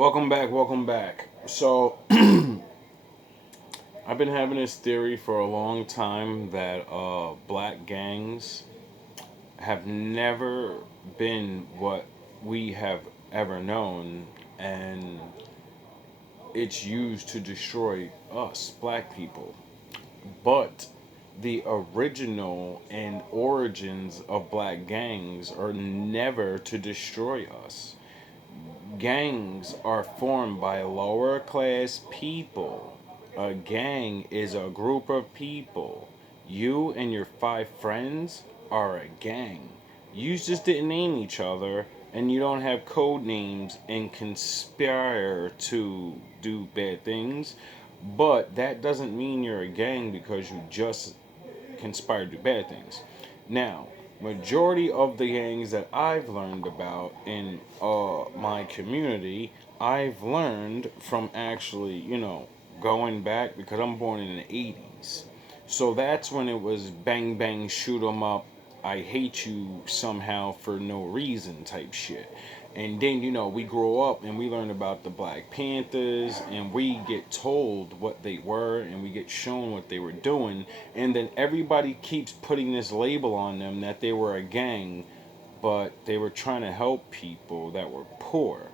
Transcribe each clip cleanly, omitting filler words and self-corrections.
Welcome back. So, I've been having this theory for a long time that black gangs have never been what we have ever known, and it's used to destroy us, black people. But the original and origins of black gangs are never to destroy us. Gangs are formed by lower class people. A gang is a group of people. You and your five friends are a gang. You just didn't name each other and you don't have code names and conspire to do bad things. But that doesn't mean you're a gang because you just conspire to do bad things. Now, majority of the gangs that I've learned about in my community, I've learned from actually, going back because I'm born in the 80s. So that's when it was bang bang shoot 'em up. I hate you somehow for no reason type shit. And then, we grow up and we learn about the Black Panthers and we get told what they were and we get shown what they were doing. And then everybody keeps putting this label on them that they were a gang, but they were trying to help people that were poor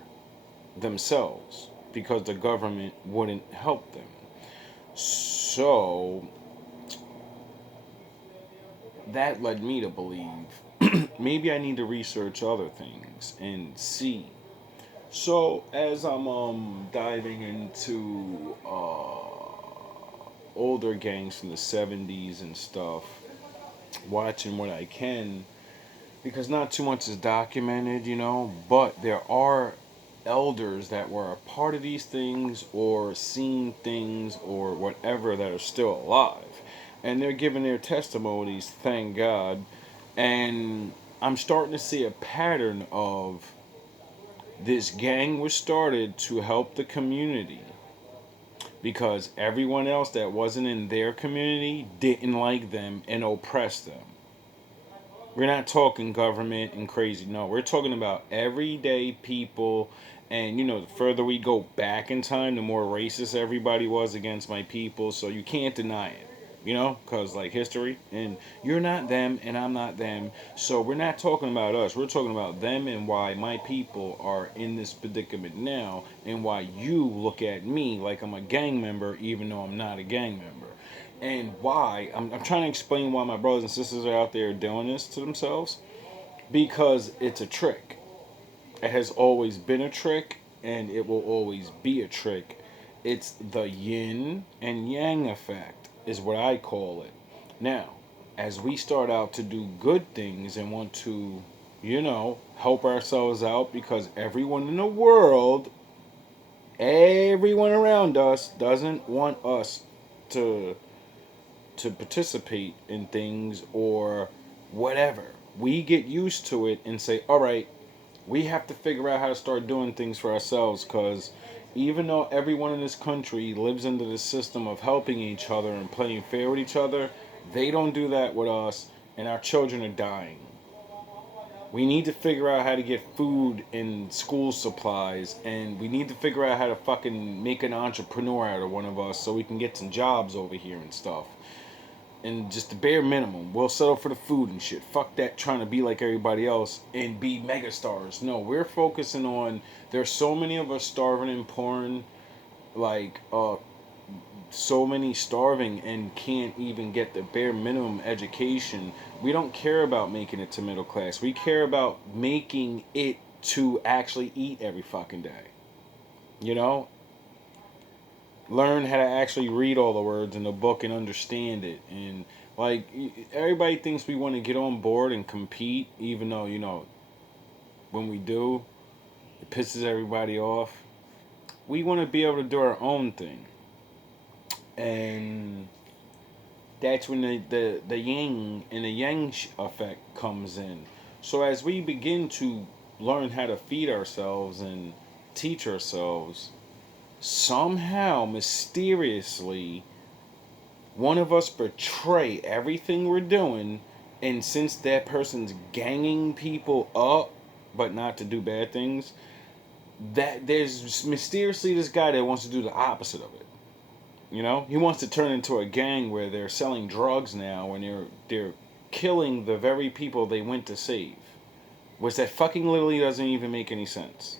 themselves because the government wouldn't help them. So that led me to believe maybe I need to research other things and see. So as I'm diving into older gangs from the 70s and stuff, watching what I can because not too much is documented, but there are elders that were a part of these things or seen things or whatever that are still alive. And they're giving their testimonies, thank God. And I'm starting to see a pattern of this gang was started to help the community because everyone else that wasn't in their community didn't like them and oppressed them. We're not talking government and crazy. No, we're talking about everyday people. And, the further we go back in time, the more racist everybody was against my people. So you can't deny it, because, like, history. And you're not them and I'm not them. So we're not talking about us. We're talking about them and why my people are in this predicament now. And why you look at me like I'm a gang member, even though I'm not a gang member and why I'm trying to explain why my brothers and sisters are out there doing this to themselves because it's a trick. It has always been a trick and it will always be a trick. It's the yin and yang effect is what I call it. Now, as we start out to do good things and want to, help ourselves out because everyone in the world, everyone around us doesn't want us to participate in things or whatever. We get used to it and say, all right, we have to figure out how to start doing things for ourselves because even though everyone in this country lives under the system of helping each other and playing fair with each other, they don't do that with us and our children are dying. We need to figure out how to get food and school supplies, and we need to figure out how to fucking make an entrepreneur out of one of us so we can get some jobs over here and stuff and just the bare minimum. We'll settle for the food and shit. Fuck that trying to be like everybody else and be megastars. No, we're focusing on there's so many of us starving and pouring like so many starving and can't even get the bare minimum education. We don't care about making it to middle class. We care about making it to actually eat every fucking day. You know, learn how to actually read all the words in the book and understand it. And like everybody thinks we want to get on board and compete, even though when we do, it pisses everybody off. We want to be able to do our own thing, and that's when the yin and the yang effect comes in. So as we begin to learn how to feed ourselves and teach ourselves, somehow mysteriously one of us betray everything we're doing, and since that person's ganging people up but not to do bad things, that there's mysteriously this guy that wants to do the opposite of it. You know, he wants to turn into a gang where they're selling drugs now and they're killing the very people they went to save. Which that fucking literally doesn't even make any sense.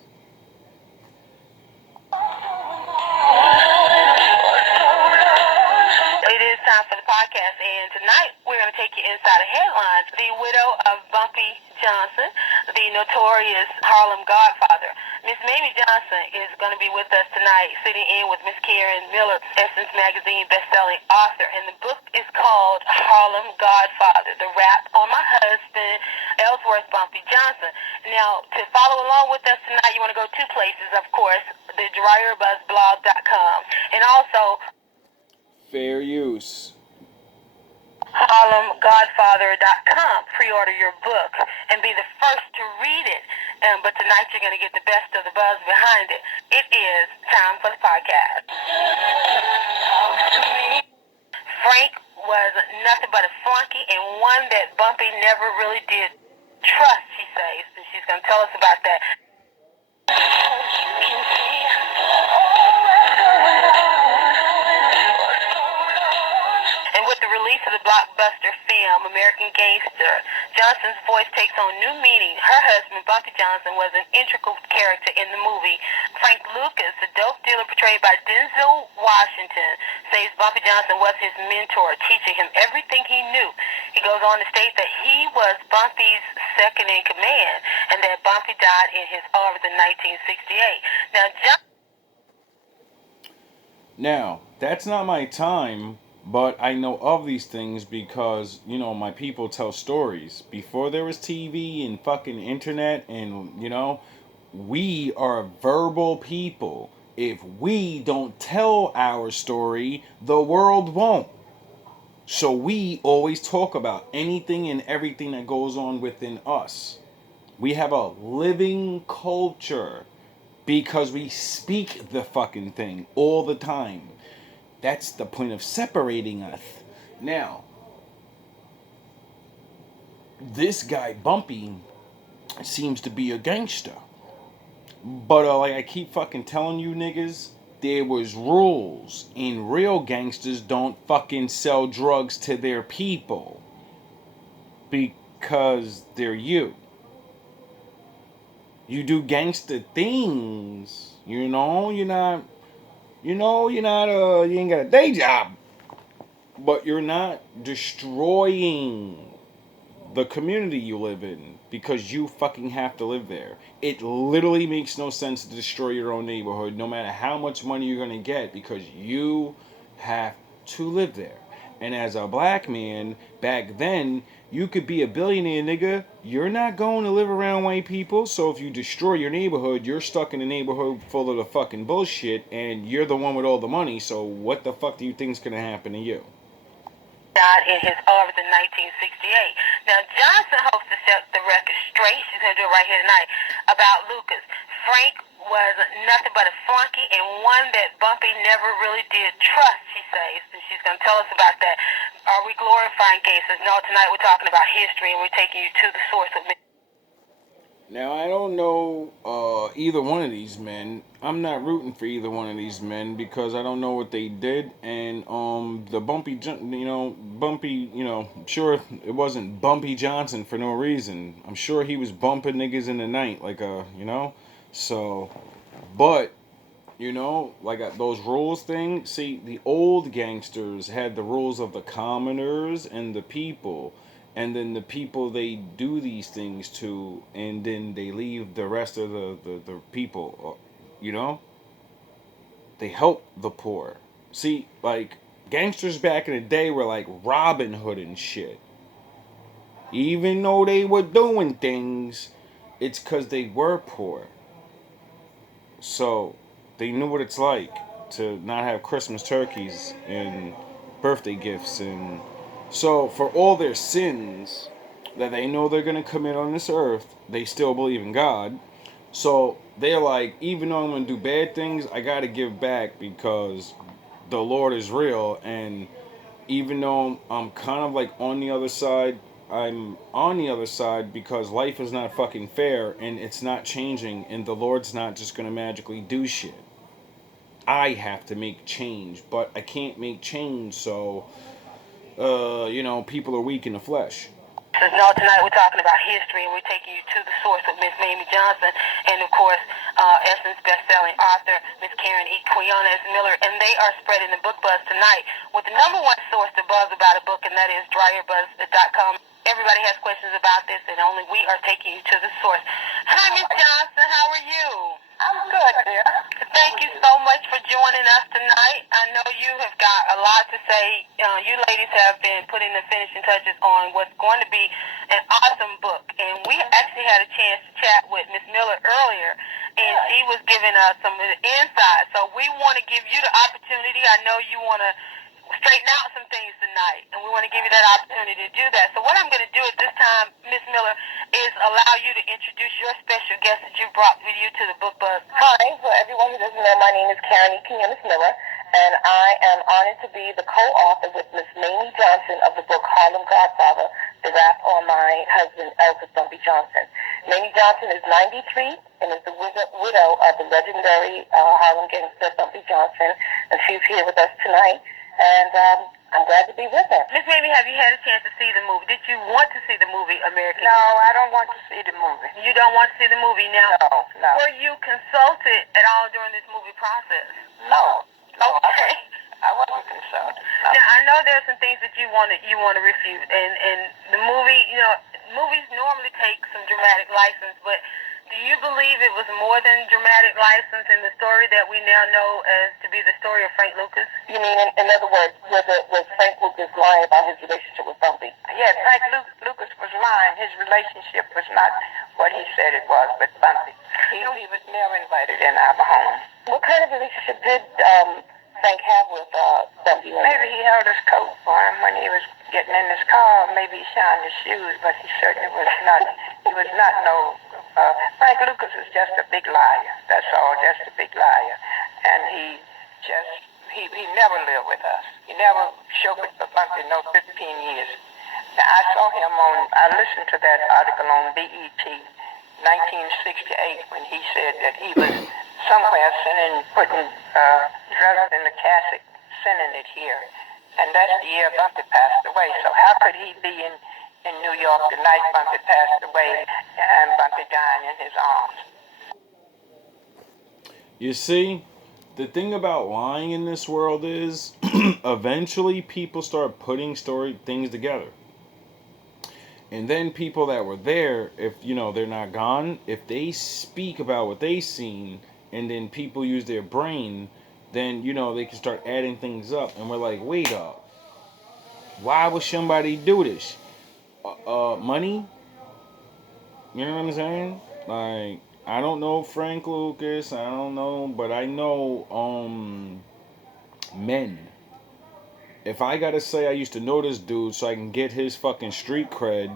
It is time for the podcast, and tonight we're going to take you inside the headlines. The widow of Bumpy Johnson, the notorious Harlem Godfather. Miss Mamie Johnson is going to be with us tonight, sitting in with Miss Karen Miller, Essence Magazine best-selling author, and the book is called Harlem Godfather, The Rap on My Husband, Ellsworth Bumpy Johnson. Now, to follow along with us tonight, you want to go two places, of course, the DryerBuzzBlog.com, and also Fair use. HarlemGodfather.com. Pre-order your book and be the first to read it. But tonight you're going to get the best of the buzz behind it. It is time for the podcast. Frank was nothing but a flunky and one that Bumpy never really did trust, she says. And she's going to tell us about that. And with the release of the blockbuster film American Gangster, Johnson's voice takes on new meaning. Her husband, Bumpy Johnson, was an integral character in the movie. Frank Lucas, the dope dealer portrayed by Denzel Washington, says Bumpy Johnson was his mentor, teaching him everything he knew. He goes on to state that he was Bumpy's second in command and that Bumpy died in his arms in 1968. Now, that's not my time, but I know of these things because, you know, my people tell stories. Before there was TV and fucking internet and, you know, we are verbal people. If we don't tell our story, the world won't. So we always talk about anything and everything that goes on within us. We have a living culture because we speak the fucking thing all the time. That's the point of separating us. Now, this guy Bumpy seems to be a gangster. But like I keep fucking telling you niggas, there was rules. And real gangsters don't fucking sell drugs to their people. Because they're you. You do gangster things. You know, you ain't got a day job. But you're not destroying the community you live in because you fucking have to live there. It literally makes no sense to destroy your own neighborhood no matter how much money you're going to get because you have to live there. And as a black man, back then, you could be a billionaire, nigga. You're not going to live around white people. So if you destroy your neighborhood, you're stuck in a neighborhood full of the fucking bullshit and you're the one with all the money. So what the fuck do you think's going to happen to you? Died in his arms in 1968. Now, Johnson hopes to set the record straight. She's going to do it right here tonight about Lucas. Frank was nothing but a flunky and one that Bumpy never really did trust, she says. And she's going to tell us about that. Are we glorifying gangsters? No, tonight we're talking about history and we're taking you to the source of it. Now, I don't know either one of these men. I'm not rooting for either one of these men because I don't know what they did. And the Bumpy, I'm sure it wasn't Bumpy Johnson for no reason. I'm sure he was bumping niggas in the night, So, but, those rules thing. See, the old gangsters had the rules of the commoners and the people. And then the people they do these things to, and then they leave the rest of the people, They help the poor. See, gangsters back in the day were like Robin Hood and shit. Even though they were doing things, it's because they were poor. So, they knew what it's like to not have Christmas turkeys and birthday gifts and... So, for all their sins that they know they're going to commit on this earth, they still believe in God. So, they're like, even though I'm going to do bad things, I got to give back because the Lord is real. And even though I'm kind of like on the other side, I'm on the other side because life is not fucking fair and it's not changing and the Lord's not just gonna magically do shit. I have to make change, but I can't make change, so people are weak in the flesh. No, tonight we're talking about history, and we're taking you to the source with Miss Mamie Johnson, and of course, Essence best-selling author Miss Karen E. Quiones Miller, and they are spreading the book buzz tonight with the number one source to buzz about a book, and that is dryerbuzz.com. Everybody has questions about this, and only we are taking you to the source. Hi, Miss Johnson. How are you? I'm good, dear. Thank you so much for joining us tonight. I know you have got a lot to say. You ladies have been putting the finishing touches on what's going to be an awesome book. And we actually had a chance to chat with Miss Miller earlier, and she was giving us some of the insight. So we want to give you the opportunity. I know you want to straighten out some things tonight, and we want to give you that opportunity to do that. So what I'm going to do at this time, Miss Miller, is allow you to introduce your special guest that you brought with you to the book buzz. Hi, for everyone who doesn't know, my name is Karen E. Quiones Miller, and I am honored to be the co-author with Miss Mamie Johnson of the book Harlem Godfather, The Rap on My Husband, Elvis Bumpy Johnson. Mamie Johnson is 93 and is the widow of the legendary Harlem gangster Bumpy Johnson, and she's here with us tonight. And I'm glad to be with her. Miss Mamie, have you had a chance to see the movie? Did you want to see the movie American? No, I don't want to see the movie. You don't want to see the movie now? No, no. Were you consulted at all during this movie process? No. Okay. I wasn't consulted. No. Now, I know there's some things that you want to refute, and the movie, movies normally take some dramatic license, but do you believe it was more than dramatic license in the story that we now know as to be the story of Frank Lucas? You mean, in other words, was Frank Lucas lying about his relationship with Bumpy? Yes, Frank Lucas was lying. His relationship was not what he said it was with Bumpy. He was never invited in our home. What kind of relationship did Frank have with Bumpy? Maybe he held his coat for him when he was getting in his car. Maybe he shined his shoes, but he certainly was not. He was not no. Frank Lucas is just a big liar. That's all, just a big liar. And he never lived with us. He never chauffeured for Bumpy no 15 years. Now, I listened to that article on BET 1968 when he said that he was somewhere putting drugs in the casket, sending it here. And that's the year Bumpy passed away. So how could he be in New York the night Bumpy passed away and Bumpy dying in his arms? You see, the thing about lying in this world is eventually people start putting things together. And then people that were there, if they're not gone, if they speak about what they seen and then people use their brain, then they can start adding things up and we're like, wait up. Why would somebody do this? Money? You know what I'm saying? Like, I don't know Frank Lucas, I don't know, but I know men. If I gotta say I used to know this dude so I can get his fucking street cred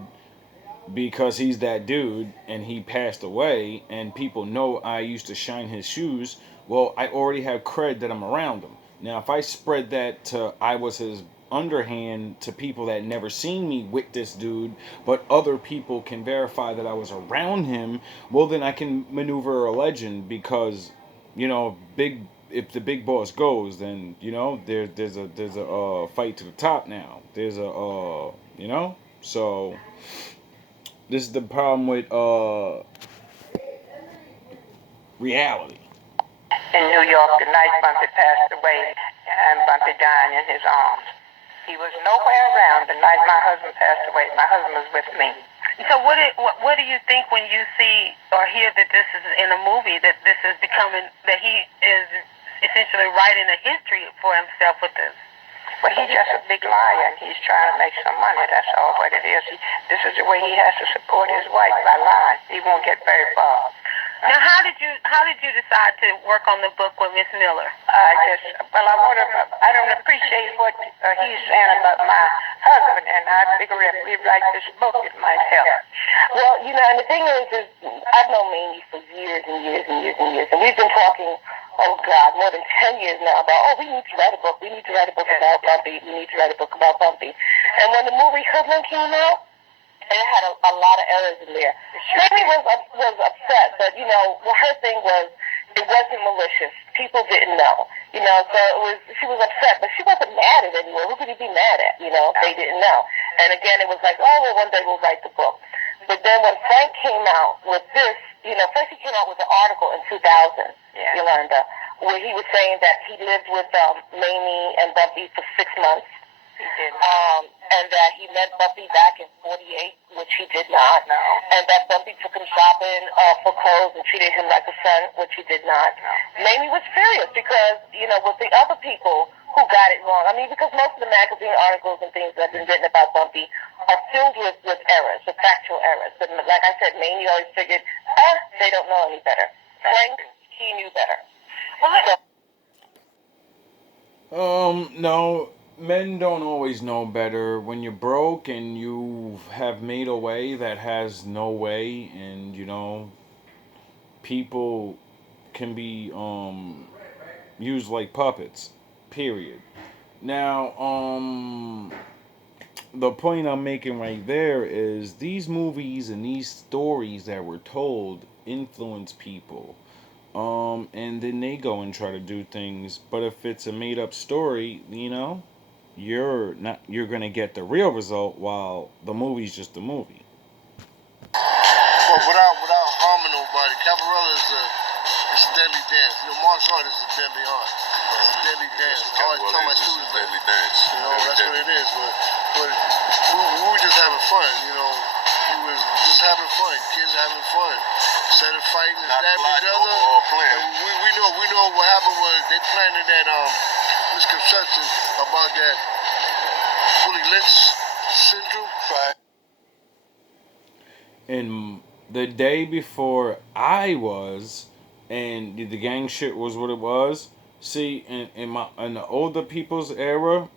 because he's that dude and he passed away and people know I used to shine his shoes, well, I already have cred that I'm around him. Now, if I spread that to I was his underhand to people that never seen me with this dude, but other people can verify that I was around him, well, then I can maneuver a legend because, if the big boss goes, then there's a fight to the top now. There's a so this is the problem with reality. In New York, the night Bumpy passed away and Bumpy dying in his arms. He was nowhere around the night my husband passed away. My husband was with me. So what do you think when you see or hear that this is in a movie, that this is becoming, that he is essentially writing a history for himself with this? Well, he's just a big liar, and he's trying to make some money. That's all what it is. This is the way he has to support his wife, by lying. He won't get very far. Now, how did you decide to work on the book with Miss Miller? I don't appreciate what he's saying about my husband, and I figure if we write this book, it might help. Well, and the thing is I've known Mamie for years and years and years and years, and we've been talking, oh God, more than 10 years now about, we need to write a book. We need to write a book about Bumpy. We need to write a book about Bumpy. And when the movie Hoodlum came out, and it had a lot of errors in there. Mamie was upset, but well, her thing was it wasn't malicious. People didn't know, so she was upset, but she wasn't mad at anyone. Who could you be mad at? They didn't know. And again, it was like, oh, well, one day we'll write the book. But then when Frank came out with this, first he came out with an article in 2000, Yolanda, where he was saying that he lived with Mamie and Bumpy for 6 months. He did. And that he met Bumpy back in 48, which he did not. No. And that Bumpy took him shopping for clothes and treated him like a son, which he did not. No. Mamie was furious because, with the other people who got it wrong. I mean, because most of the magazine articles and things that have been written about Bumpy are filled with errors, with factual errors. But like I said, Mamie always figured, they don't know any better. Frank, he knew better. No, men don't always know better. When you're broke and you have made a way that has no way, and people can be used like puppets. Period. Now, the point I'm making right there is these movies and these stories that were told influence people. And then they go and try to do things. But if it's a made up story, you're gonna get the real result while the movie's just a movie. Well, without harming nobody, capoeira it's a deadly dance. Martial art is a deadly art. It's a deadly dance. I always tell my students that. Deadly dance. That's what it is. But we were just having fun. We was just having fun. Kids having fun. Instead of fighting and stabbing each other, we know what happened was they planted that misconception about that Willie Lynch syndrome. Right. And the day before I was, and the gang shit was what it was. See, in the older people's era,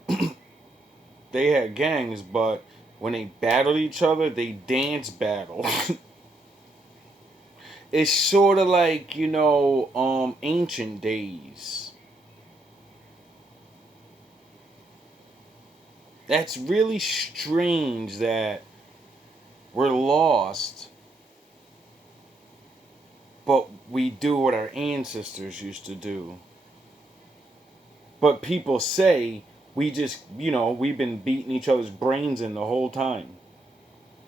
they had gangs, but when they battled each other, they dance battle. It's sort of like ancient days. That's really strange that we're lost, but we do what our ancestors used to do. But people say we just, we've been beating each other's brains in the whole time.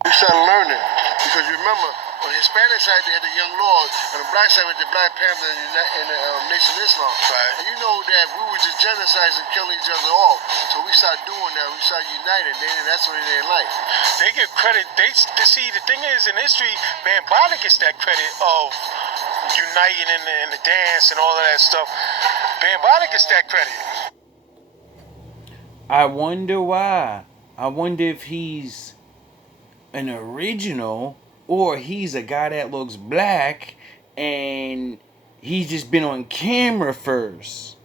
We started learning because you remember on the Hispanic side they had the Young Lords, on the black side with the Black Panther and the Nation of Islam. Right. And you know that we were just genociding and killing each other off. So we started doing that. We started uniting. And that's what they didn't like. They get credit. They see the thing is in history, Bambaataa gets that credit of uniting in the dance and all of that stuff. Bambaataa gets that credit. I wonder why. I wonder if he's an original or he's a guy that looks black and he's just been on camera first.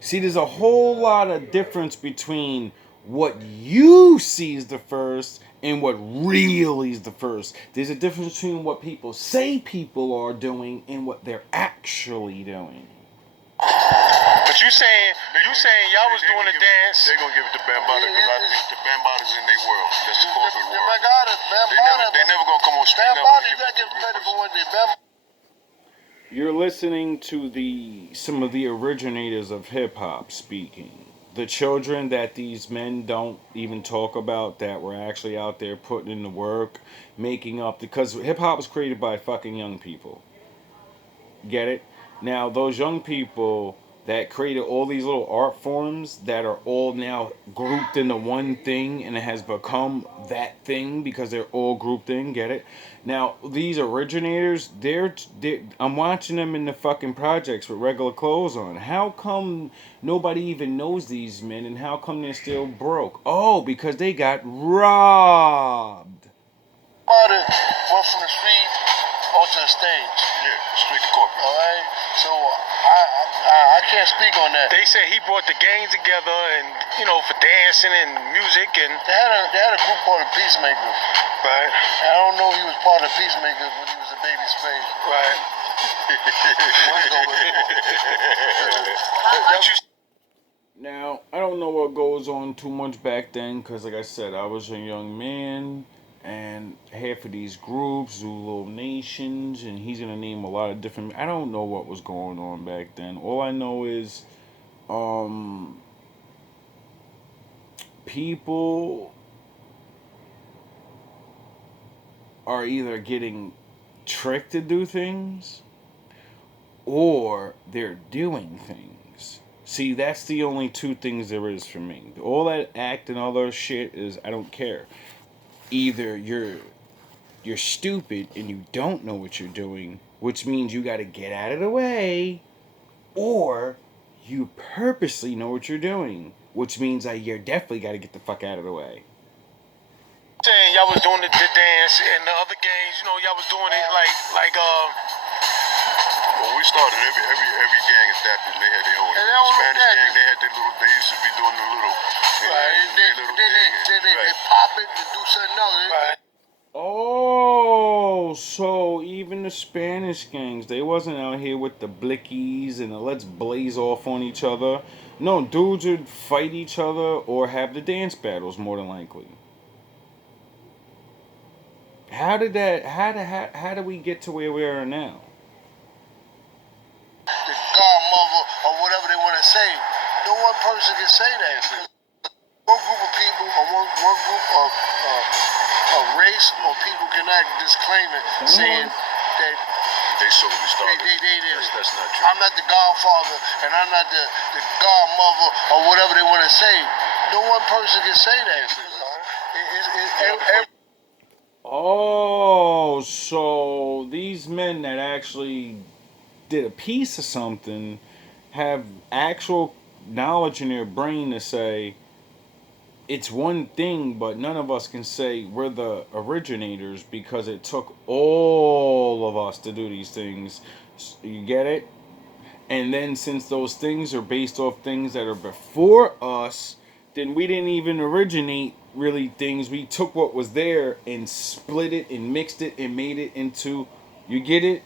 See, there's a whole lot of difference between what you see as the first and what really is the first. There's a difference between what people say people are doing and what they're actually doing. But you saying y'all was doing a dance? They're gonna give it to Bambaataa because I think the Bambaataa's in their world. That's the corporate world. Bambaataa, they never gonna come on street level. Bambaataa, you gotta give credit for what they You're listening to some of the originators of hip hop speaking. The children that these men don't even talk about that were actually out there putting in the work, making up, because hip hop was created by fucking young people. Get it? Now, those young people that created all these little art forms that are all now grouped into one thing and it has become that thing because they're all grouped in, get it? Now, these originators, I'm watching them in the fucking projects with regular clothes on. How come nobody even knows these men and how come they're still broke? Oh, because they got robbed. Bambaataa went from the street onto the stage. Yeah, street to corporate. All right? So I can't speak on that. They said he brought the gang together and, for dancing and music and... They had a group called the Peacemakers. Right. I don't know he was part of the Peacemakers when he was a baby space. Right. Now, I don't know what goes on too much back then because, like I said, I was a young man. and half of these groups, Zulu nations, and he's gonna name a lot of different. I don't know what was going on back then. All I know is, um, people are either getting tricked to do things, or they're doing things. See, that's the only two things there is for me. All that act and all that shit is I don't care. Either you're stupid and you don't know what you're doing, which means you got to get out of the way, or you purposely know what you're doing, which means that you definitely got to get the fuck out of the way. Saying y'all was doing the dance and the other games, you know, y'all was doing it like When we started, every gang adapted. They had their own. The Spanish gang, they had their little. They used to be doing the little. They pop it and do something else. right. Oh, so even the Spanish gangs, they wasn't out here with the blickies and the let's blaze off on each other. No, dudes would fight each other or have the dance battles more than likely. How did we get to where we are now? The godmother or whatever they want to say. No one person can say that. One group of people or one group of race or people cannot disclaim it, saying that they solely started. They did it. That's not true. I'm not the godfather and I'm not the godmother or whatever they want to say. No one person can say that. Oh, so these men that actually did a piece of something have actual knowledge in their brain to say it's one thing, but none of us can say we're the originators because it took all of us to do these things. You get it? And then since those things are based off things that are before us, then we didn't even originate really things. We took what was there and split it and mixed it and made it into, you get it?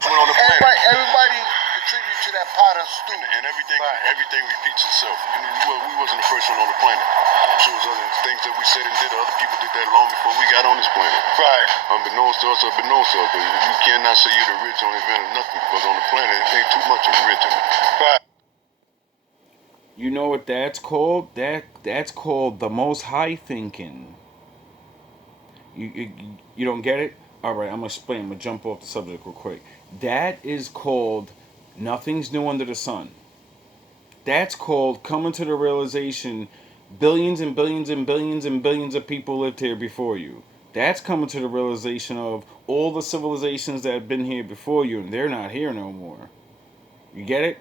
Everybody contributes to that pot of stew. And everything repeats itself. We wasn't the first one on the planet. I'm sure there's other things that we said and did. Other people did that long before we got on this planet. Right. Unbeknownst to us, unbeknownst to us. But you cannot say you're the original inventor of nothing because on the planet, it ain't too much original. Right. You know what that's called? That's called the Most High thinking. You don't get it? All right, I'm gonna explain. I'm gonna jump off the subject real quick. That is called nothing's new under the sun. That's called coming to the realization billions and billions and billions and billions of people lived here before you. That's coming to the realization of all the civilizations that have been here before you and they're not here no more. You get it?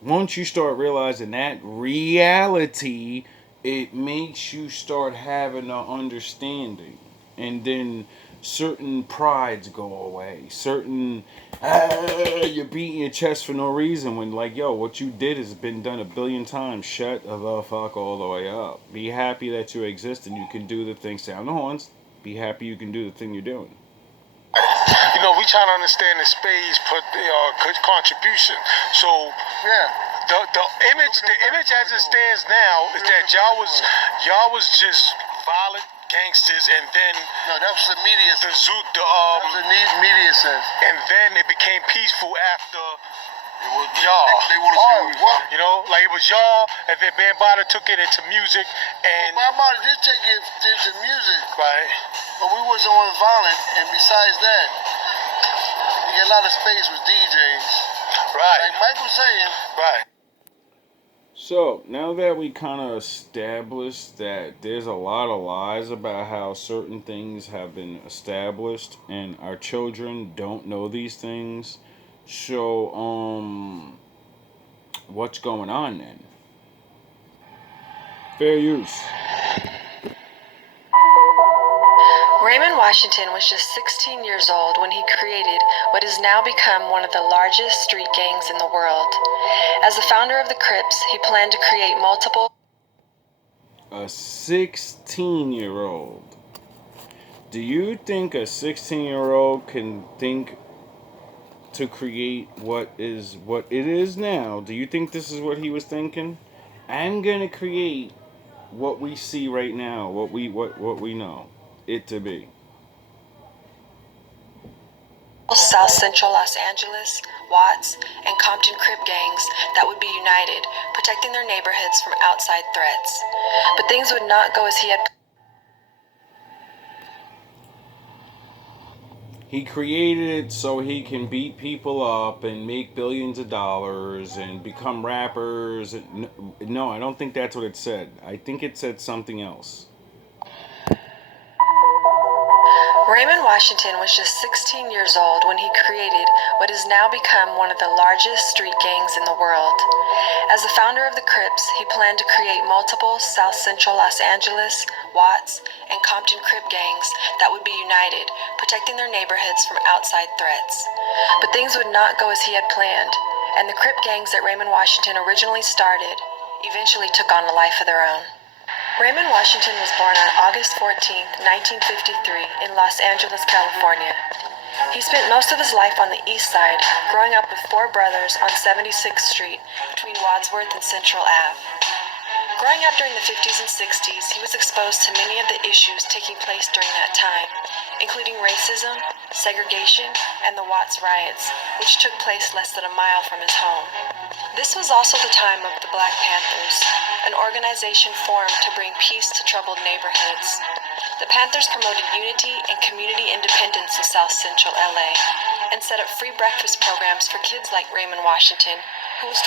Once you start realizing that reality, it makes you start having an understanding. And then certain prides go away. Certain, you're beating your chest for no reason when, like, yo, what you did has been done a billion times. Shut the fuck all the way up. Be happy that you exist and you can do the thing. Sound the horns. Be happy you can do the thing you're doing. You know, we trying to understand the spades put contribution. So Yeah. the image as it stands now is that y'all was just violent gangsters, and then that was the media. the That was the media says. and then it became peaceful after Y'all. They want to see what? you know, like it was y'all, and then Bambaataa took it into music, and Bambaataa did take it into music, right. but we wasn't on violent. And besides that, you get a lot of space with DJs. Right. Like Mike was saying. Right. So, now that we kind of established that there's a lot of lies about how certain things have been established and our children don't know these things, so, what's going on then? Fair use. Raymond Washington was just 16 years old when he created what has now become one of the largest street gangs in the world. As the founder of the Crips, he planned to create multiple... A 16-year-old. Do you think a 16-year-old can think to create what it is now? Do you think this is what he was thinking? I'm gonna create what we see right now, what we know it to be. South Central Los Angeles, Watts, and Compton Crip gangs that would be united, protecting their neighborhoods from outside threats. But things would not go as he had. He created it so he can beat people up and make billions of dollars and become rappers. No, I don't think that's what it said. I think it said something else. Raymond Washington was just 16 years old when he created what has now become one of the largest street gangs in the world. As the founder of the Crips, he planned to create multiple South Central Los Angeles, Watts, and Compton Crip gangs that would be united, protecting their neighborhoods from outside threats. But things would not go as he had planned, and the Crip gangs that Raymond Washington originally started eventually took on a life of their own. Raymond Washington was born on August 14, 1953, in Los Angeles, California. He spent most of his life on the east side, growing up with four brothers on 76th Street between Wadsworth and Central Ave. Growing up during the 50s and 60s, he was exposed to many of the issues taking place during that time, including racism, segregation, and the Watts riots, which took place less than a mile from his home. This was also the time of the Black Panthers, an organization formed to bring peace to troubled neighborhoods. The Panthers promoted unity and community independence in South Central LA and set up free breakfast programs for kids like Raymond Washington, who was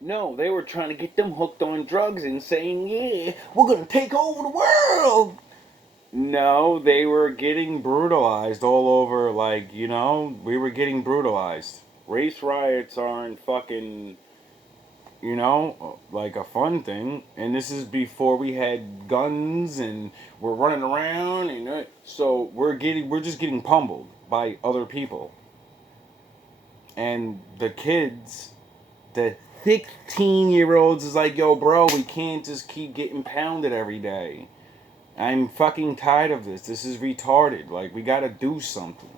No, they were trying to get them hooked on drugs and saying, yeah, we're going to take over the world. No, they were getting brutalized all over. Like, we were getting brutalized. Race riots aren't fucking, like a fun thing. And this is before we had guns and we're running around. And so we're just getting pummeled by other people. And the kids, the 16-year-olds is like, yo, bro, we can't just keep getting pounded every day. I'm fucking tired of this. This is retarded. Like, we gotta do something.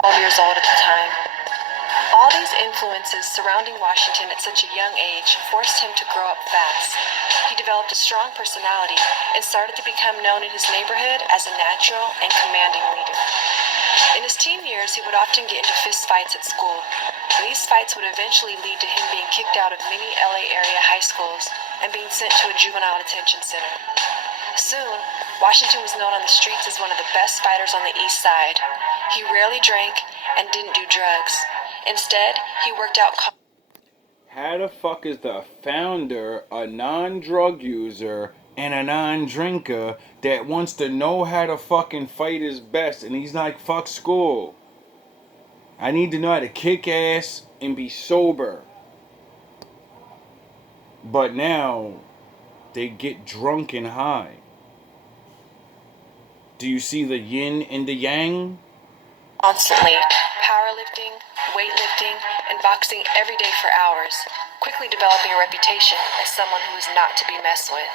12 years old at the time. All these influences surrounding Washington at such a young age forced him to grow up fast. He developed a strong personality and started to become known in his neighborhood as a natural and commanding leader. In his teen years, he would often get into fist fights at school. These fights would eventually lead to him being kicked out of many LA area high schools and being sent to a juvenile detention center. Soon, Washington was known on the streets as one of the best fighters on the east side. He rarely drank and didn't do drugs. Instead, he worked out. How the fuck is the founder a non-drug user and a non-drinker that wants to know how to fucking fight his best, and he's like, fuck school. I need to know how to kick ass and be sober. But now, they get drunk and high. Do you see the yin and the yang? Constantly, powerlifting, weightlifting, and boxing every day for hours, quickly developing a reputation as someone who is not to be messed with.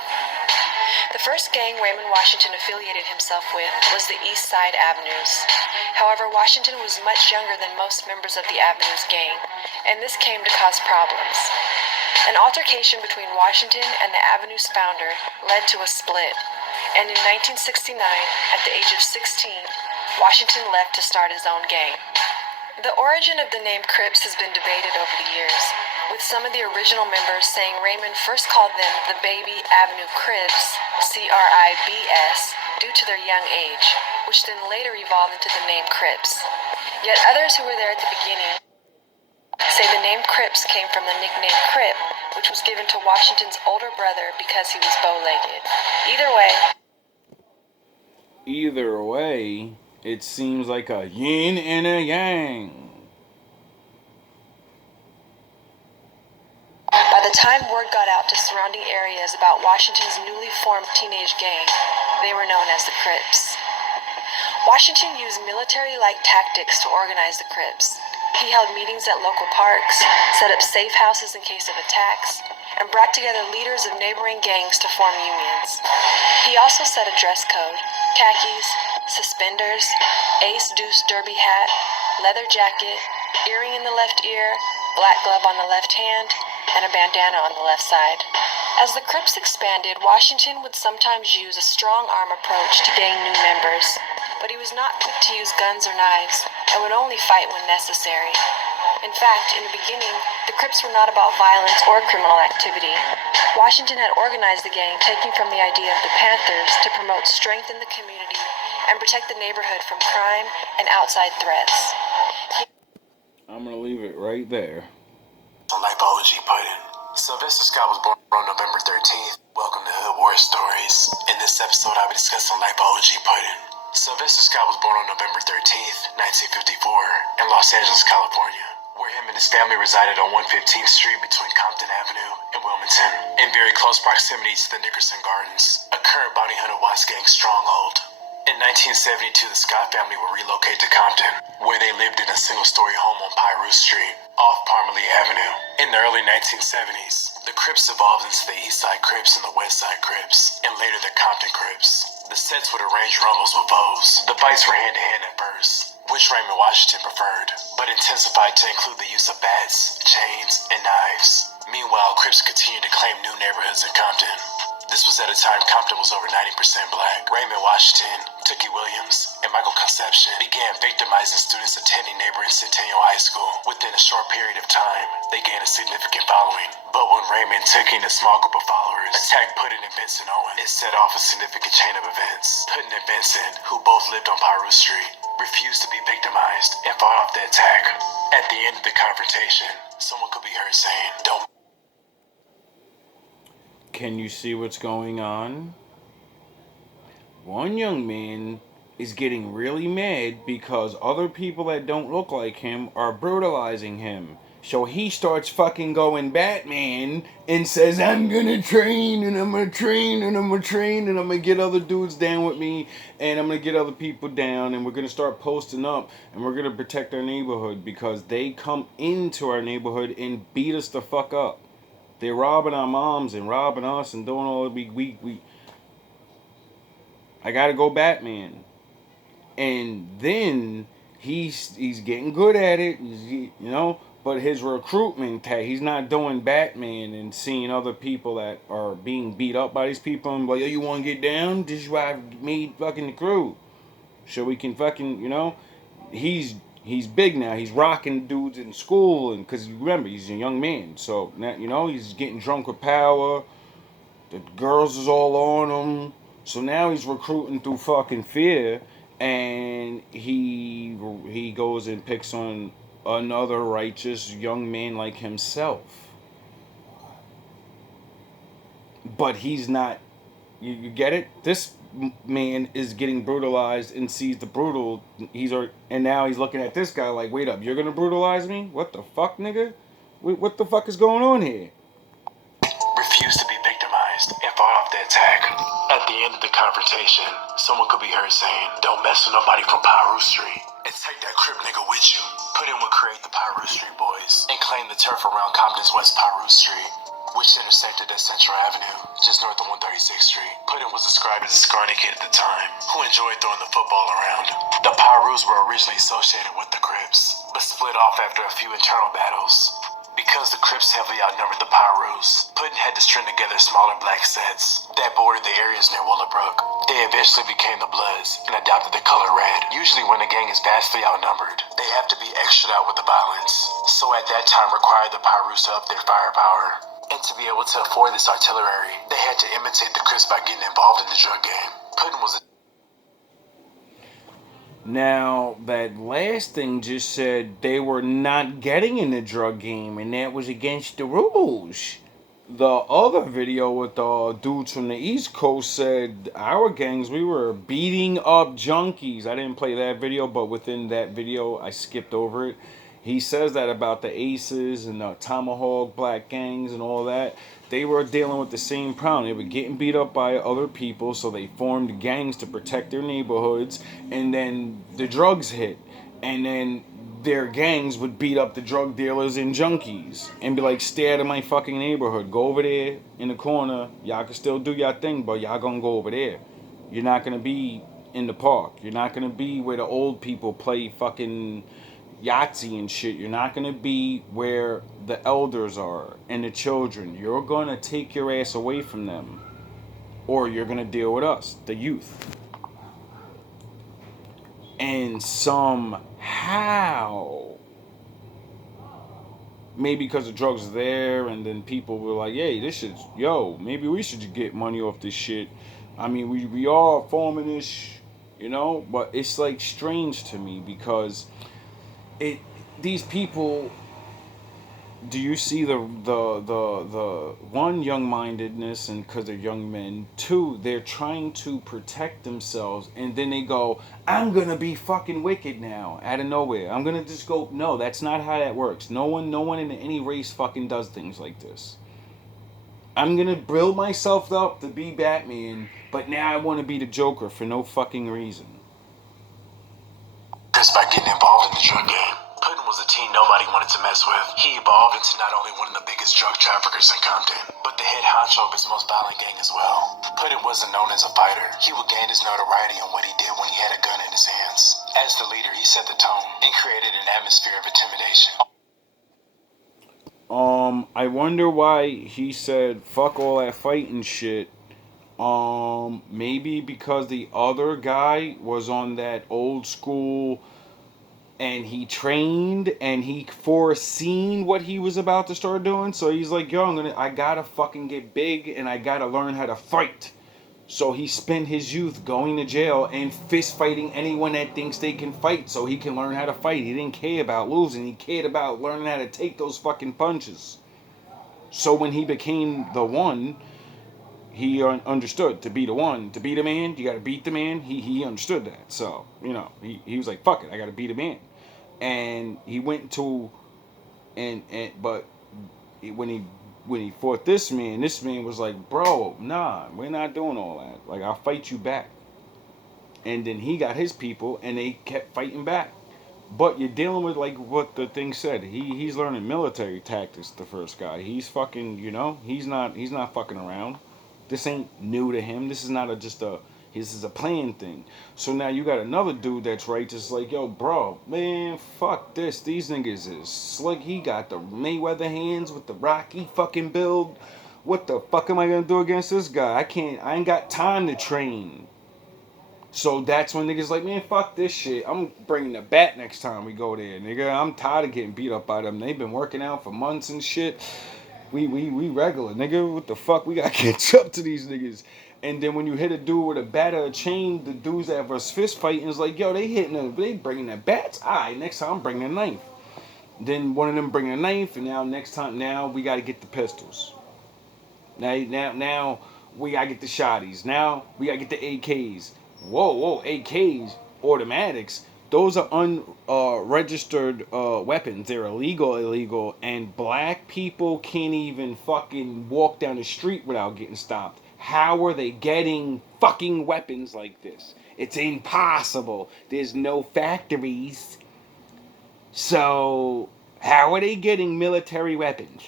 The first gang Raymond Washington affiliated himself with was the East Side Avenues. However, Washington was much younger than most members of the Avenues gang, and this came to cause problems. An altercation between Washington and the Avenues founder led to a split, and in 1969, at the age of 16, Washington left to start his own gang. The origin of the name Crips has been debated over the years, with some of the original members saying Raymond first called them the Baby Avenue Cribs, Cribs, due to their young age, which then later evolved into the name Crips. Yet others who were there at the beginning say the name Crips came from the nickname Crip, which was given to Washington's older brother because he was bow-legged. Either way, it seems like a yin and a yang. By the time word got out to surrounding areas about Washington's newly formed teenage gang, they were known as the Crips. Washington used military-like tactics to organize the Crips. He held meetings at local parks, set up safe houses in case of attacks, and brought together leaders of neighboring gangs to form unions. He also set a dress code: khakis, suspenders, ace deuce derby hat, leather jacket, earring in the left ear, black glove on the left hand, and a bandana on the left side. As the Crips expanded, Washington would sometimes use a strong-arm approach to gain new members, but he was not quick to use guns or knives and would only fight when necessary. In fact, in the beginning, the Crips were not about violence or criminal activity. Washington had organized the gang, taking from the idea of the Panthers to promote strength in the community and protect the neighborhood from crime and outside threats. I'm gonna leave it right there. Like biology put in. Sylvester Scott was born on November 13th. Welcome to Hood War Stories. In this episode, I'll be discussing like biology put in. Sylvester Scott was born on November 13th, 1954, in Los Angeles, California, where him and his family resided on 115th Street between Compton Avenue and Wilmington, in very close proximity to the Nickerson Gardens, a current bounty hunter Watts gang stronghold. In 1972, the Scott family would relocate to Compton, where they lived in a single-story home on Pyru Street, off Parmalee Avenue. In the early 1970s, the Crips evolved into the East Side Crips and the West Side Crips, and later the Compton Crips. The sets would arrange rumbles with foes. The fights were hand-to-hand at first, which Raymond Washington preferred, but intensified to include the use of bats, chains, and knives. Meanwhile, Crips continued to claim new neighborhoods in Compton. This was at a time Compton was over 90% black. Raymond Washington, Tookie Williams, and Michael Conception began victimizing students attending neighboring Centennial High School. Within a short period of time, they gained a significant following. But when Raymond, Tookie, and a small group of followers attacked Puddin and Vincent Owen, it set off a significant chain of events. Puddin and Vincent, who both lived on Pyru Street, refused to be victimized and fought off the attack. At the end of the confrontation, someone could be heard saying, "Don't." Can you see what's going on? One young man is getting really mad because other people that don't look like him are brutalizing him. So he starts fucking going Batman and says, I'm gonna train and I'm gonna train and I'm gonna train and I'm gonna get other dudes down with me and I'm gonna get other people down and we're gonna start posting up and we're gonna protect our neighborhood because they come into our neighborhood and beat us the fuck up. They're robbing our moms and robbing us and doing all the we I gotta go Batman. And then he's getting good at it, but his recruitment tag, he's not doing Batman and seeing other people that are being beat up by these people and like, yo, you wanna get down? This is why I made fucking the crew. So we can fucking, he's big now. He's rocking dudes in school, and because remember he's a young man, so now he's getting drunk with power. The girls is all on him, so now he's recruiting through fucking fear, and he goes and picks on another righteous young man like himself. But he's not. You get it? This man is getting brutalized and sees the brutal. And now he's looking at this guy like, wait up, you're gonna brutalize me? What the fuck, nigga? What the fuck is going on here? Refused to be victimized and fought off the attack. At the end of the confrontation, someone could be heard saying, "Don't mess with nobody from Pyru Street and take that Crip nigga with you." Puddin would create the Pyru Street Boys and claim the turf around Compton's West Pyru Street, which intersected at Central Avenue, just north of 136th Street. Puddin was described as a scrawny kid at the time, who enjoyed throwing the football around. The Pyrus were originally associated with the Crips, but split off after a few internal battles. Because the Crips heavily outnumbered the Pyrus, Puddin had to string together smaller black sets that bordered the areas near Willowbrook. They eventually became the Bloods and adopted the color red. Usually when a gang is vastly outnumbered, they have to be extra out with the violence. So at that time required the Pyrus to up their firepower. And to be able to afford this artillery, they had to imitate the Crips by getting involved in the drug game. Puddin was a Now, that last thing just said they were not getting in the drug game, and that was against the rules. The other video with the dudes from the East Coast said our gangs, we were beating up junkies. I didn't play that video, but within that video, I skipped over it. He says that about the Aces and the Tomahawk Black gangs and all that. They were dealing with the same problem. They were getting beat up by other people, so they formed gangs to protect their neighborhoods, and then the drugs hit. And then their gangs would beat up the drug dealers and junkies and be like, stay out of my fucking neighborhood. Go over there in the corner. Y'all can still do your thing, but y'all gonna go over there. You're not gonna be in the park. You're not gonna be where the old people play fucking Yahtzee and shit. You're not gonna be where the elders are and the children. You're gonna take your ass away from them, or you're gonna deal with us, the youth. And somehow, maybe because the drugs are there, and then people were like, "Hey, this shit's maybe we should get money off this shit." I mean, we are forming this, but it's like strange to me because it these people. Do you see the one, young-mindedness, and because they're young men? Two, they're trying to protect themselves, and then they go, "I'm gonna be fucking wicked now," out of nowhere. I'm gonna just go. No, that's not how that works. No one in any race fucking does things like this. I'm gonna build myself up to be Batman, but now I want to be the Joker for no fucking reason. Just by getting involved in the drug game. Puddin was a teen nobody wanted to mess with. He evolved into not only one of the biggest drug traffickers in Compton, but the head honcho of his most violent gang as well. Puddin wasn't known as a fighter. He would gain his notoriety on what he did when he had a gun in his hands. As the leader, he set the tone and created an atmosphere of intimidation. I wonder why he said fuck all that fighting shit. Maybe because the other guy was on that old school, and he trained and he foreseen what he was about to start doing. So he's like, yo, I gotta fucking get big and I gotta learn how to fight. So he spent his youth going to jail and fist fighting anyone that thinks they can fight so he can learn how to fight. He didn't care about losing. He cared about learning how to take those fucking punches. So when he became the one, he understood to be the one, to be the man, you gotta beat the man. He understood that. So, he was like, fuck it, I gotta beat a man. And he went to, but when he fought this man was like, bro, nah, we're not doing all that. Like, I'll fight you back. And then he got his people, and they kept fighting back. But you're dealing with, like what the thing said. He's learning military tactics. The first guy, he's fucking, he's not fucking around. This ain't new to him. This is not this is a playing thing. So now you got another dude that's right, just like, yo, bro, man, fuck this. These niggas is slick. He got the Mayweather hands with the Rocky fucking build. What the fuck am I gonna do against this guy? I ain't got time to train. So that's when niggas like, man, fuck this shit. I'm bringing the bat next time we go there, nigga. I'm tired of getting beat up by them. They've been working out for months and shit. We regular, nigga. What the fuck? We gotta catch up to these niggas. And then when you hit a dude with a bat or a chain, the dudes that was fist fighting is like, yo, they bringing the bats. Alright, next time I'm bringing a knife. Then one of them bring a knife, and now we gotta get the pistols. Now we gotta get the shotties. Now we gotta get the AKs. Whoa, AKs, automatics. Those are unregistered weapons. They're illegal, and black people can't even fucking walk down the street without getting stopped. How are they getting fucking weapons like this? It's impossible. There's no factories. So, how are they getting military weapons?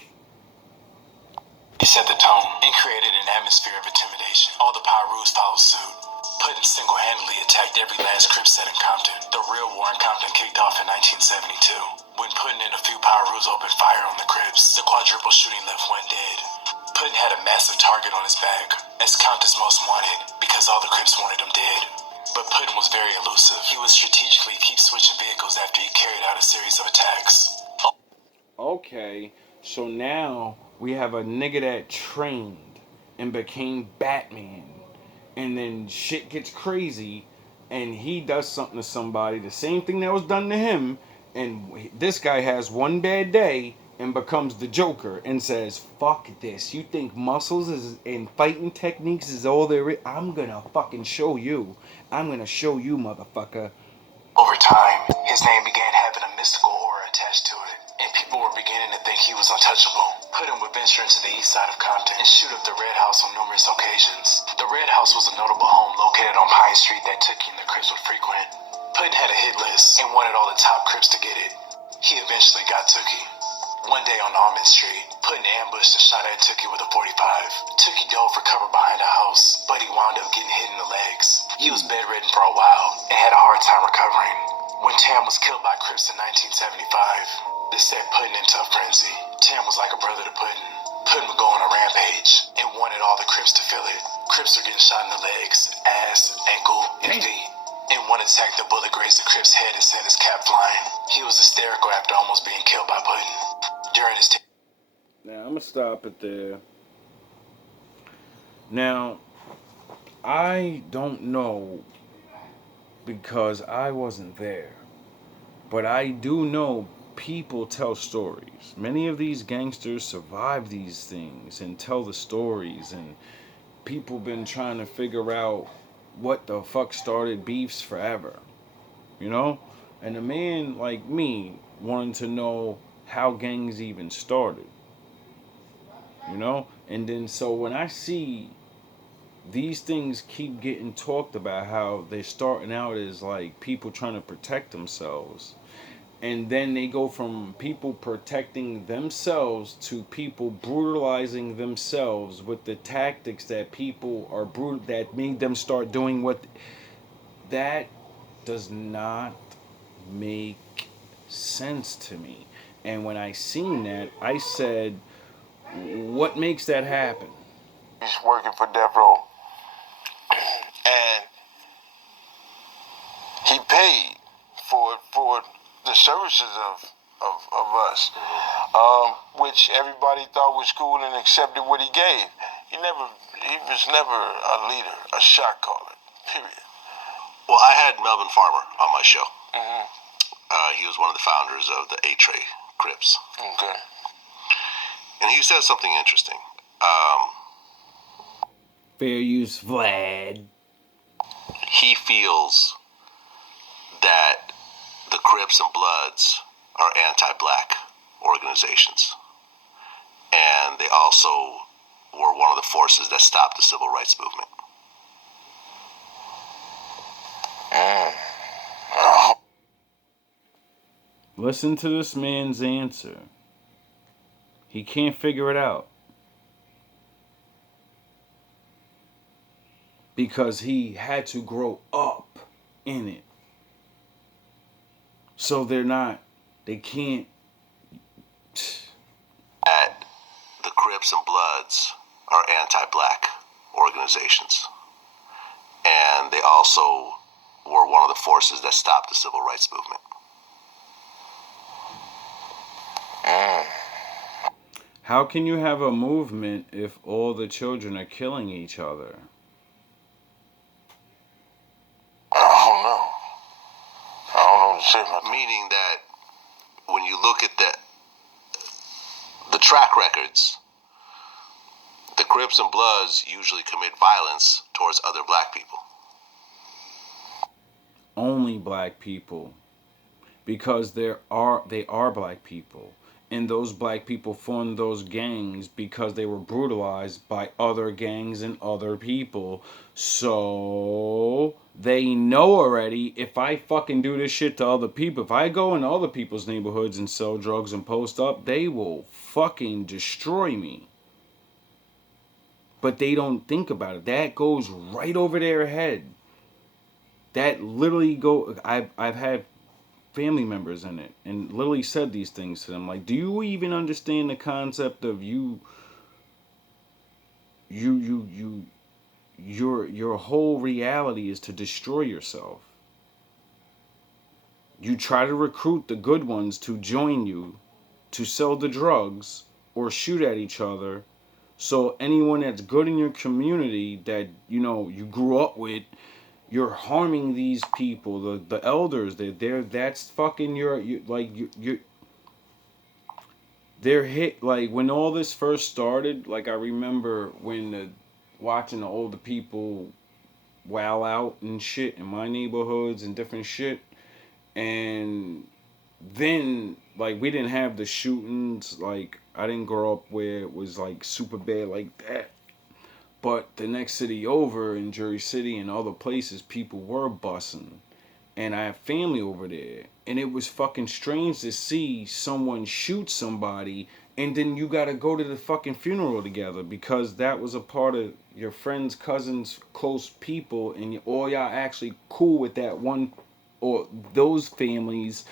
He set the tone and created an atmosphere of intimidation. All the power rules followed suit. Puddin single-handedly attacked every last Crip set in Compton. The real war in Compton kicked off in 1972, when Puddin and a few power rules opened fire on the Crips. The quadruple shooting left one dead. Puddin had a massive target on his back, as Compton's most wanted, because all the Crips wanted him dead. But Puddin was very elusive. He would strategically keep switching vehicles after he carried out a series of attacks. Okay, so now we have a nigga that trained and became Batman. And then shit gets crazy, and he does something to somebody, the same thing that was done to him, and this guy has one bad day and becomes the Joker and says, fuck this, you think muscles and fighting techniques is all there is? I'm gonna fucking show you. I'm gonna show you, motherfucker. Over time, his name began having a mystical aura attached to it, and people were beginning to think he was untouchable. Puddin would venture into the east side of Compton and shoot up the Red House on numerous occasions. The Red House was a notable home located on Pine Street that Tookie and the Crips would frequent. Puddin had a hit list and wanted all the top Crips to get it. He eventually got Tookie. One day on Almond Street, Puddin ambushed and shot at Tookie with a .45. Tookie dove for cover behind a house, but he wound up getting hit in the legs. He was bedridden for a while and had a hard time recovering. When Tam was killed by Crips in 1975, this set Puddin' into a frenzy. Tam was like a brother to Puddin'. Puddin' would go on a rampage and wanted all the Crips to feel it. Crips were getting shot in the legs, ass, ankle, and feet. In one attack, the bullet grazed the Crip's head and sent his cap flying. He was hysterical after almost being killed by Puddin'. During his Now, I'm going to stop it there. Now, I don't know because I wasn't there. But I do know people tell stories. Many of these gangsters survive these things and tell the stories. And people been trying to figure out what the fuck started beefs forever. You know? And a man like me wanted to know how gangs even started. You know? And then so when I see these things keep getting talked about, how they're starting out as like people trying to protect themselves, and then they go from people protecting themselves to people brutalizing themselves with the tactics that people are that made them start doing what, that does not make sense to me. And when I seen that, I said, what makes that happen? He's working for Death Row. And he paid for the services of us, which everybody thought was cool and accepted what he gave. He was never a leader, a shot caller, period. Well, I had Melvin Farmer on my show. Mm-hmm. He was one of the founders of the A-Tray Crips. Okay. And he said something interesting. Fair use, Vlad. He feels that the Crips and Bloods are anti-black organizations. And they also were one of the forces that stopped the civil rights movement. Listen to this man's answer. He can't figure it out. Because he had to grow up in it. So they can't. That the Crips and Bloods are anti-black organizations. And they also were one of the forces that stopped the civil rights movement. How can you have a movement if all the children are killing each other? I don't know what to say about that. Meaning that when you look at the track records, the Crips and Bloods usually commit violence towards other black people. Only black people. Because they are black people. And those black people formed those gangs because they were brutalized by other gangs and other people. So they know already, if I fucking do this shit to other people, if I go into other people's neighborhoods and sell drugs and post up, they will fucking destroy me. But they don't think about it. That goes right over their head. That literally I've had family members in it and literally said these things to them, like, do you even understand the concept of your whole reality is to destroy yourself? You try to recruit the good ones to join you to sell the drugs or shoot at each other, so anyone that's good in your community that you grew up with, you're harming these people, the elders. That's fucking they're hit. Like when all this first started, like I remember when watching the older people wow out and shit in my neighborhoods and different shit, and then like we didn't have the shootings. Like I didn't grow up where it was like super bad like that. But the next city over in Jersey City and other places, people were bussing. And I have family over there. And it was fucking strange to see someone shoot somebody and then you gotta go to the fucking funeral together because that was a part of your friend's, cousin's, close people, and all y'all actually cool with that one or those families,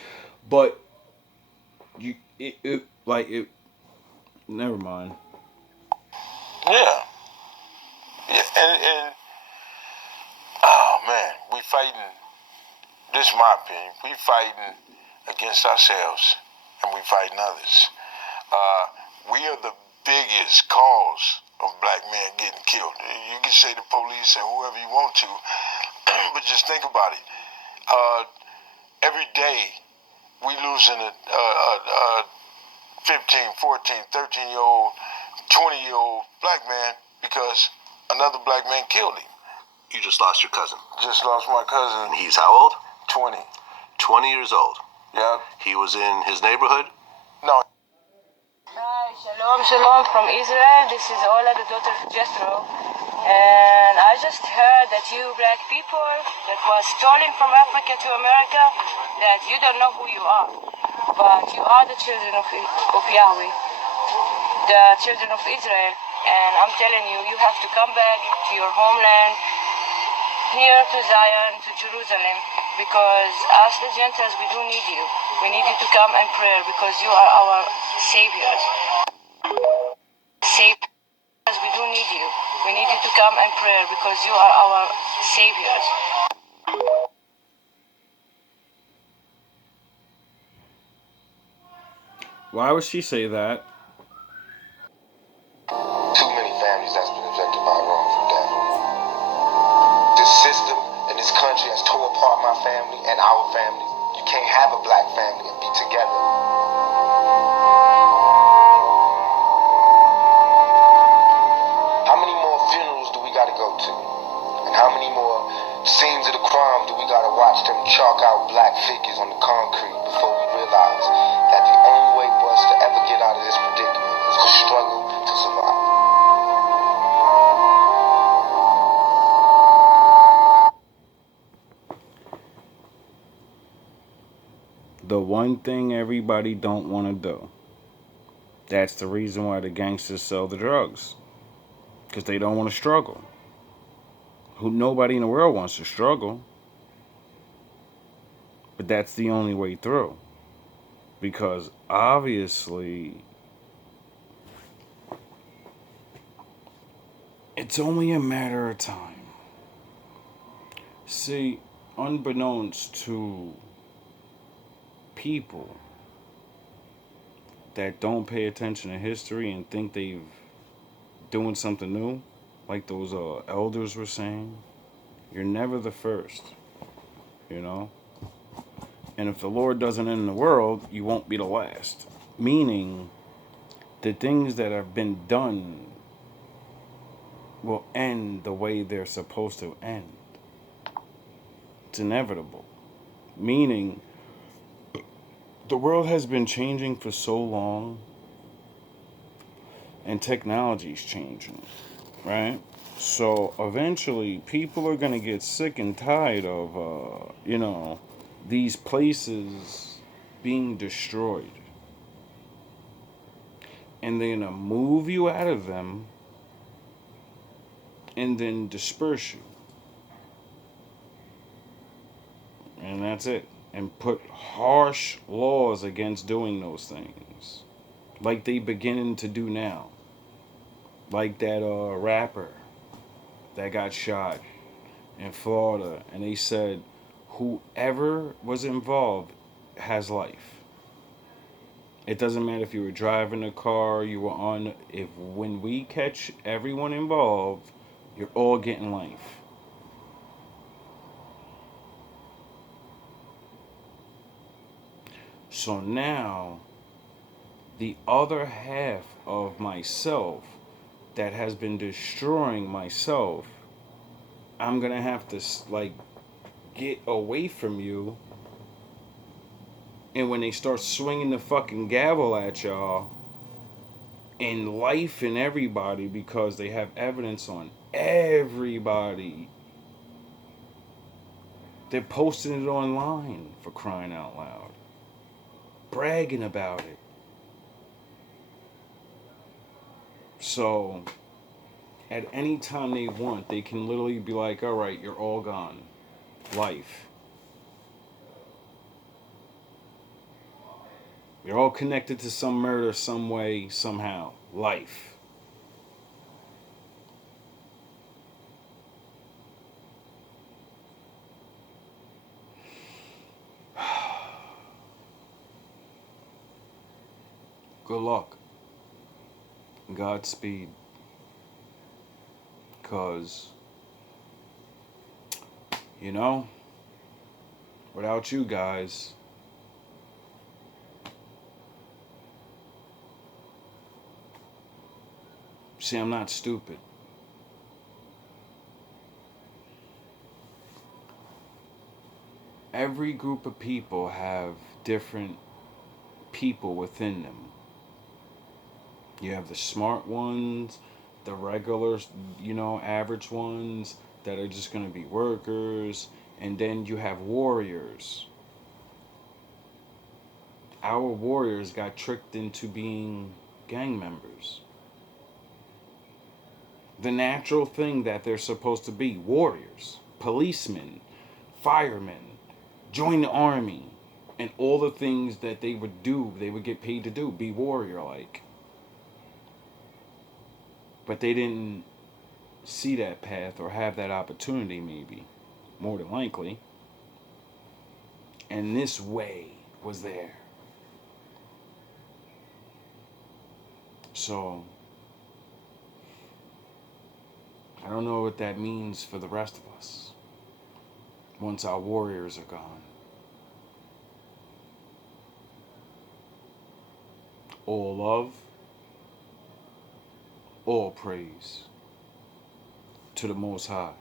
but it never mind. Yeah. Yeah, and oh man, we fighting. This is my opinion. We fighting against ourselves, and we fighting others. We are the biggest cause of black men getting killed. You can say the police and whoever you want to, but just think about it. Every day we losing a 15, 14, 13-year-old, 20-year-old black man because another black man killed him. You just lost your cousin. Just lost my cousin. And he's how old? 20. 20 years old. Yeah. He was in his neighborhood? No. Hi, shalom, shalom from Israel. This is Ola, the daughter of Jethro. And I just heard that you black people that was stolen from Africa to America, that you don't know who you are. But you are the children of Yahweh, the children of Israel. And I'm telling you, you have to come back to your homeland, here to Zion, to Jerusalem, because us the Gentiles, we do need you. We need you to come and pray because you are our saviors. Saviors, we do need you. We need you to come and pray because you are our saviors. Why would she say that? Too many families that's been affected by wrongful death. This system and this country has tore apart my family and our families. You can't have a black family and be together. How many more funerals do we gotta go to? And how many more scenes of the crime do we gotta watch them chalk out black figures on the concrete before we realize that the only way for us to ever get out of this predicament is to struggle to survive? The one thing everybody don't want to do. That's the reason why the gangsters sell the drugs. Because they don't want to struggle. Nobody in the world wants to struggle. But that's the only way through. Because obviously, it's only a matter of time. See, unbeknownst to people that don't pay attention to history and think they've doing something new, like those elders were saying, you're never the first, you know? And if the Lord doesn't end the world, you won't be the last. Meaning, the things that have been done will end the way they're supposed to end. It's inevitable. Meaning, the world has been changing for so long, and technology's changing, right? So eventually, people are gonna get sick and tired of, these places being destroyed, and they're gonna move you out of them, and then disperse you, and that's it. And put harsh laws against doing those things, like they beginning to do now. Like that rapper that got shot in Florida, and they said whoever was involved has life. It doesn't matter if you were driving a car, you were on. If when we catch everyone involved, you're all getting life. So now, the other half of myself that has been destroying myself, I'm gonna have to get away from you. And when they start swinging the fucking gavel at y'all, and life and everybody, because they have evidence on everybody, they're posting it online, for crying out loud, bragging about it. So at any time they want, they can literally be like, all right, you're all gone. Life. We're all connected to some murder, some way, somehow. Life. Good luck. Godspeed. Because, you know, without you guys, see, I'm not stupid. Every group of people have different people within them. You have the smart ones, the regular, average ones that are just going to be workers, and then you have warriors. Our warriors got tricked into being gang members. The natural thing that they're supposed to be: warriors, policemen, firemen, join the army, and all the things that they would do, they would get paid to do, be warrior like. But they didn't see that path or have that opportunity, maybe, more than likely. And this way was there. So, I don't know what that means for the rest of us once our warriors are gone. All love, all praise to the Most High.